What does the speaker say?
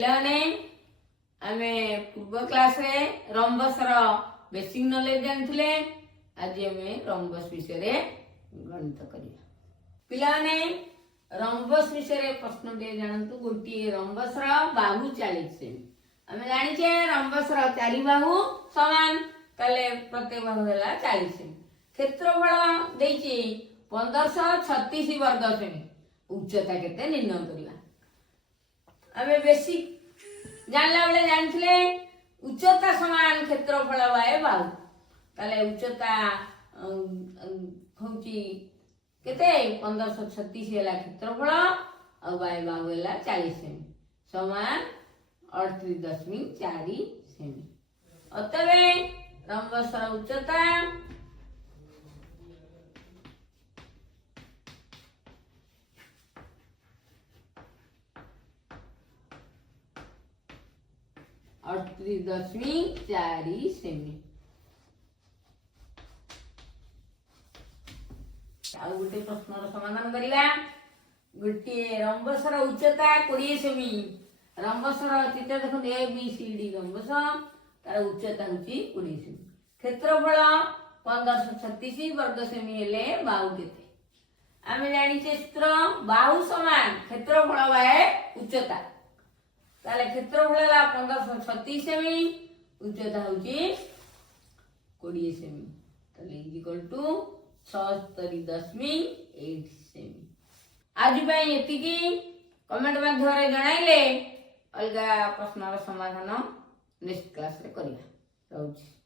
पिलाने आमे पूर्व क्लास रे रंबस रो बेसिक नॉलेज जानथिले। आज आमे रंबस विषय रे गणित करिया। पिलाने रंबस विषय रे प्रश्न दे जानतु। गोटी रंबस रो बाहु 40 सेमी। आमे जानि छे रंबस रो चारि बाहु समान तले प्रत्येक बाहु होला 40 सेमी। क्षेत्रफल देछि 1536 वर्ग सेमी। उच्चता केते निर्णय करिया। आमे बेसिक जानला बेले जानथिले उच्चता समान क्षेत्रफल बाय बाहु। ताले उच्चता होची केते 1536 होला क्षेत्रफल और बाय बाहु होला 40 सेमी समान 38.4 सेमी। अतवे rhombus उच्चता 38.4 semi. आउ गोटे प्रश्नर समाधान करिवा। गोटे रंबसर उच्चता 20 सेमी। रंबसर चित्र देखो A B C D rhombus तार उच्चता होची 20 सेमी। क्षेत्रफल 1536 वर्ग सेमी हेले बाहु केते। आमे जानि चित्र बाहु समान क्षेत्रफल बाय उच्चता। ताले क्षेत्रफल ला 1536 सेमी उच्चता होची 20 सेमी। ताले इज इक्वल टू 76.8 सेमी। आज पई एतिकी कमेंट माध्यम रे जणाइले अलगा प्रश्नर समाधान नेक्स्ट क्लास रे करिया। रहउची।